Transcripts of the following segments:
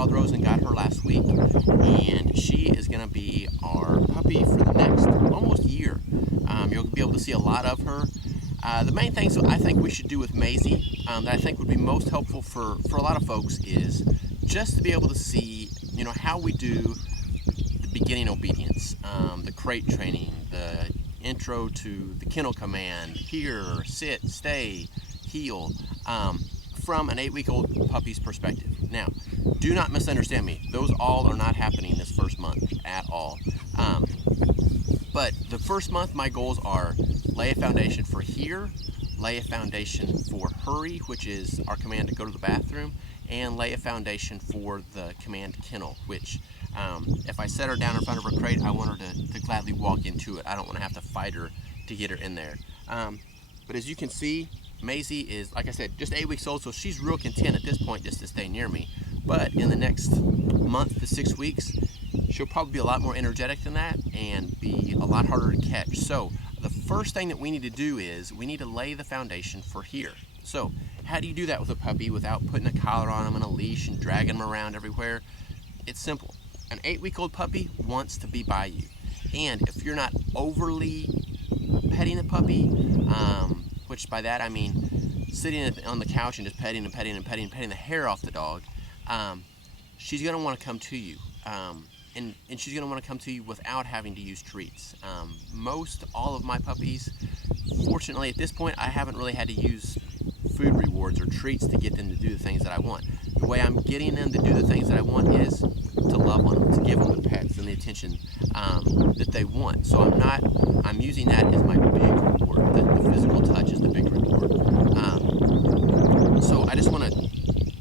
Wildrose and got her last week, and she is going to be our puppy for the next almost year. You'll be able to see a lot of her. The main things I think we should do with Maize that I think would be most helpful for a lot of folks is just to be able to see, you know, how we do the beginning obedience, the crate training, the intro to the kennel command, here, sit, stay, heel, from an 8-week-old puppy's perspective. Now, do not misunderstand me. Those all are not happening this first month at all. But the first month, my goals are lay a foundation for here, lay a foundation for hurry, which is our command to go to the bathroom, and lay a foundation for the command kennel, which if I set her down in front of her crate, I want her to gladly walk into it. I don't want to have to fight her to get her in there. But as you can see, Maize is, like I said, just 8 weeks old, so she's real content at this point just to stay near me. But in the next month to 6 weeks, she'll probably be a lot more energetic than that and be a lot harder to catch. So the first thing that we need to do is we need to lay the foundation for here. So how do you do that with a puppy without putting a collar on them and a leash and dragging them around everywhere? It's simple. An 8-week-old puppy wants to be by you. And if you're not overly petting the puppy, which by that I mean sitting on the couch and just petting and petting and petting and petting the hair off the dog, she's going to want to come to you. And she's going to want to come to you without having to use treats. Most all of my puppies, fortunately at this point, I haven't really had to use food rewards or treats to get them to do the things that I want. The way I'm getting them to do the things that I want is to love on them, to give them the pets and the attention that they want. So I'm using that as my big reward. The physical touch is the big reward. So I just want to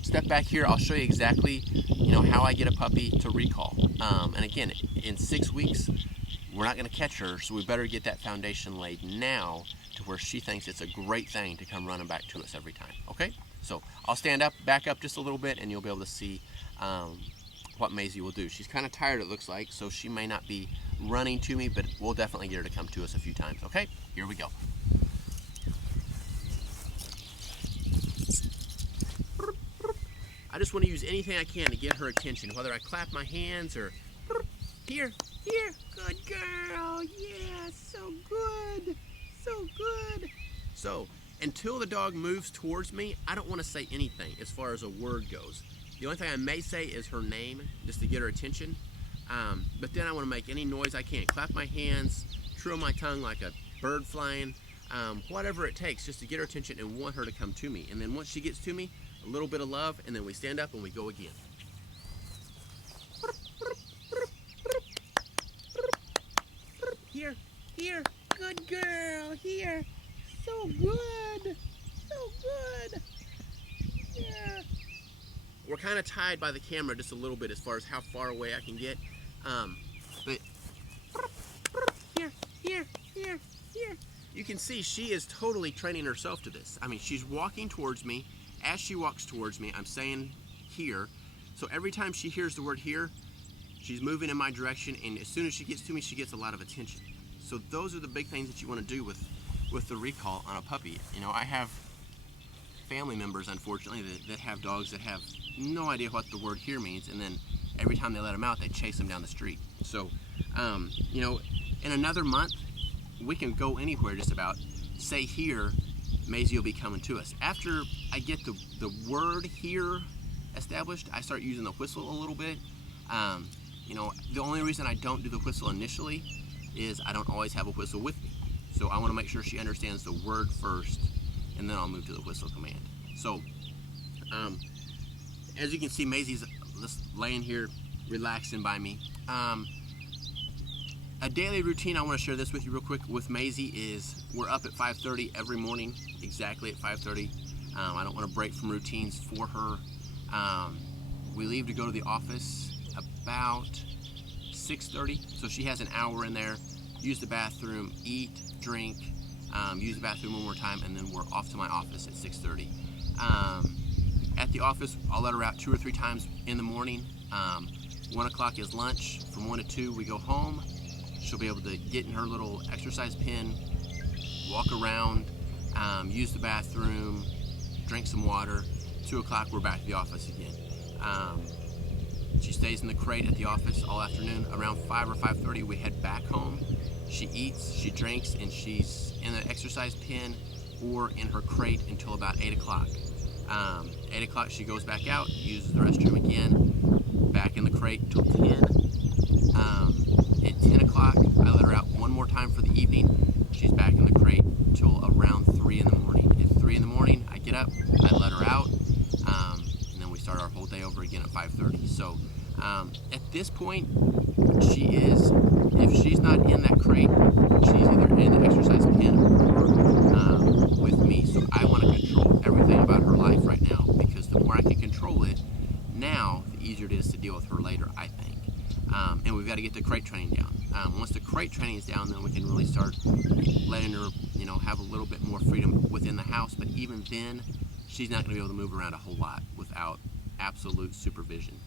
step back here. I'll show you exactly, you know, how I get a puppy to recall. And again, in 6 weeks, we're not going to catch her, so we better get that foundation laid now to where she thinks it's a great thing to come running back to us every time. Okay? So I'll stand up, back up just a little bit, and you'll be able to see what Maize will do. She's kind of tired, it looks like, so she may not be running to me, but we'll definitely get her to come to us a few times. Okay? Here we go. I just want to use anything I can to get her attention, whether I clap my hands or here, good girl, yeah, so good, so good. So until the dog moves towards me, I don't want to say anything as far as a word goes. The only thing I may say is her name, just to get her attention. But then I want to make any noise I can, clap my hands, trill my tongue like a bird flying, whatever it takes just to get her attention and want her to come to me. And then once she gets to me, a little bit of love, and then we stand up and we go again. Here, good girl, here. So good, so good. Yeah. We're kind of tied by the camera just a little bit as far as how far away I can get. But here. You can see she is totally training herself to this. I mean, she's walking towards me. As she walks towards me, I'm saying here. So every time she hears the word here, she's moving in my direction, and as soon as she gets to me, she gets a lot of attention. So those are the big things that you want to do with the recall on a puppy. You know, I have family members, unfortunately, that have dogs that have no idea what the word here means, and then every time they let them out, they chase them down the street. So, you know, in another month, we can go anywhere just about. Say here, Maize will be coming to us. After I get the word here established, I start using the whistle a little bit. You know, the only reason I don't do the whistle initially is I don't always have a whistle with me. So I want to make sure she understands the word first, and then I'll move to the whistle command. So, as you can see, Maisie's just laying here, relaxing by me. A daily routine, I want to share this with you real quick with Maize is we're up at 5:30 every morning, exactly at 5:30. I don't want to break from routines for her. We leave to go to the office about 6:30, so she has an hour in there, use the bathroom, eat, drink, use the bathroom one more time, and then we're off to my office at 6:30. At the office, I'll let her out 2 or 3 times in the morning. 1 o'clock is lunch. From 1 to 2, we go home. She'll be able to get in her little exercise pen, walk around, use the bathroom, drink some water. 2 o'clock, we're back at the office again. She stays in the crate at the office all afternoon. Around 5 or 5:30, we head back home. She eats, she drinks, and she's in the exercise pen or in her crate until about 8 o'clock. 8 o'clock, she goes back out, uses the restroom again, back in the crate till 10. At 10 o'clock, I let her out one more time for the evening. She's back in the crate till around 3 in the morning. At 3 in the morning, I get up, I let her out, and then we start our whole day over again at 5:30. So at this point, she is, if she's not in that crate, she's either in the exercise pen or with me. So I want to control everything about her life right now, because the more I can control it now, the easier it is to deal with her later, I think. And we've got to get the crate training down. Once the crate training is down, then we can really start letting her, have a little bit more freedom within the house. But even then, she's not going to be able to move around a whole lot without absolute supervision.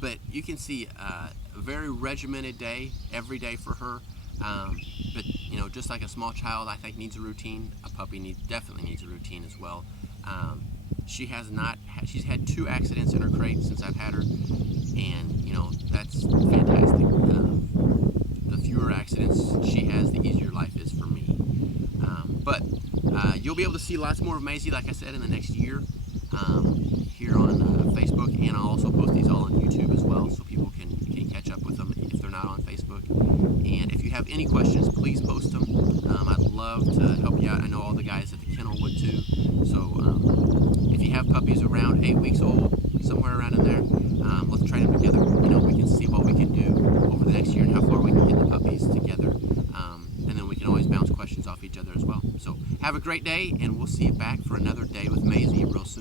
But you can see a very regimented day, every day for her. But just like a small child, I think needs a routine. A puppy definitely needs a routine as well. She's had 2 accidents in her crate since I've had her, and that's fantastic. The fewer accidents she has, the easier life is for me. But you'll be able to see lots more of Maize, like I said, in the next year here on Facebook, and I'll also post these all on YouTube as well, so people can catch up with them if they're not on Facebook. And if you have any questions, please post them. I'd love to help you out. I know all the guys at the kennel would too. So if you have puppies around 8 weeks old, somewhere around in there, let's train them together. We can see what we can do over the next year and how far we can get the puppies together. And then we can always bounce questions off each other as well. So have a great day, and we'll see you back for another day with Maize real soon.